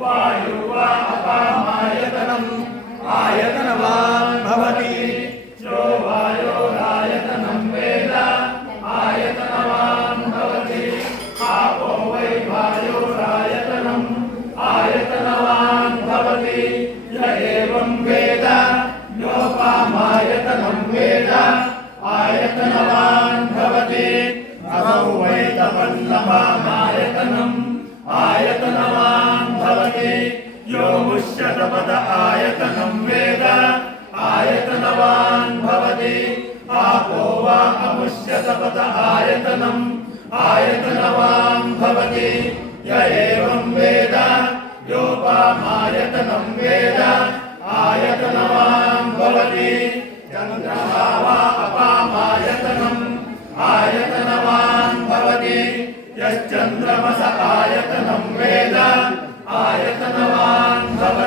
वायु वा अपामायतनम् आयतनवान् भवति। यो वेद, आयतनवान् भवति। आपो वै वायोरायतनम् आयतनवान् भवति। य यो मुष्यतपद आयतनं वेद। आयतनवान् भवति। आपो वा अमुष्यतपद आयतनम् आयतनवान् भवति। य एवं वेद। योपामायतनं वेद। आयतनवान् भवति। चन्द्रमा वा अपामायतनम् आयतनवान् भवति। यश्चन्द्रमस आयतनं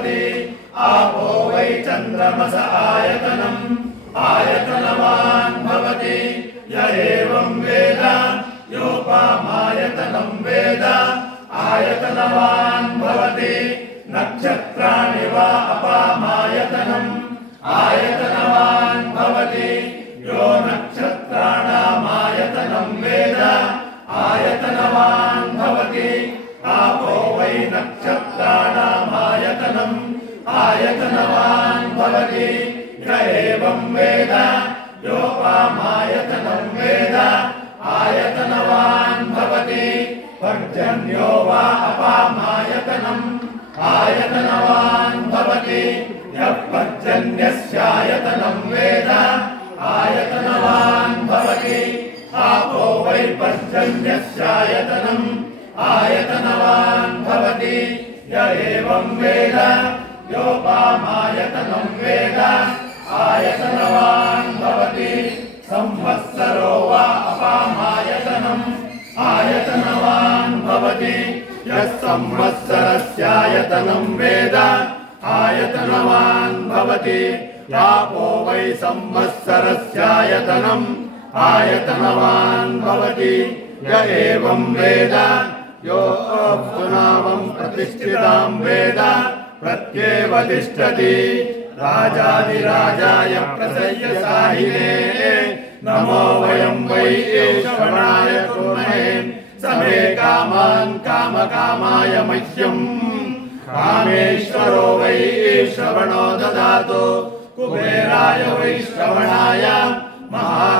भवति। आपो वै चन्द्रमस आयतनम्। आयतनवान् भवति। य एवं वेद। योपामायतनं वेद। आयतनवान् भवति। नक्षत्राणि वा अपामायतनम्। आयतनवान् वेद योपामायतनं वेद आयतनवान् भवति। पर्जन्यो वा अपामायतनम् आयतनवान् भवति। यः पर्जन्यस्यायतनं वेद आयतनवान् भवति। आपो वै पर्जन्यस्यायतनम् आयतनवान् भवति। य एवं वेद योपामायतनं वेद आयतनवान् भवति। संवत्सरो वा अपामायतनम्। आयतनवान् भवति। यः संवत्सरस्यायतनं वेद आयतनवान् भवति। यापो वै संवत्सरस्यायतनम् आयतनवान् भवति। य एवं वेद। यो पुनावं प्रतिष्ठितां वेद। प्रत्येव तिष्ठति राजाधिराजाय प्रसय्य साहिने। नमो वयं वै एषवनाय कुर्महे। समे कामान् कामकामाय मह्यम्। कामेश्वरो वै श्रवणो ददातु। कुबेराय वै श्रवणाय। नमः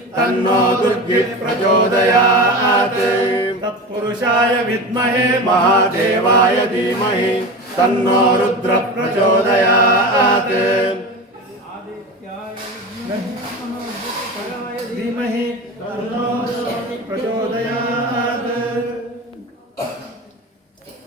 तन्नो दुर्गिः प्रचोदयात्। तत्पुरुषाय विद्महे महादेवाय धीमहि तन्नो रुद्र प्रचोदयात्। धीमहि तन्नो प्रचोदयात्।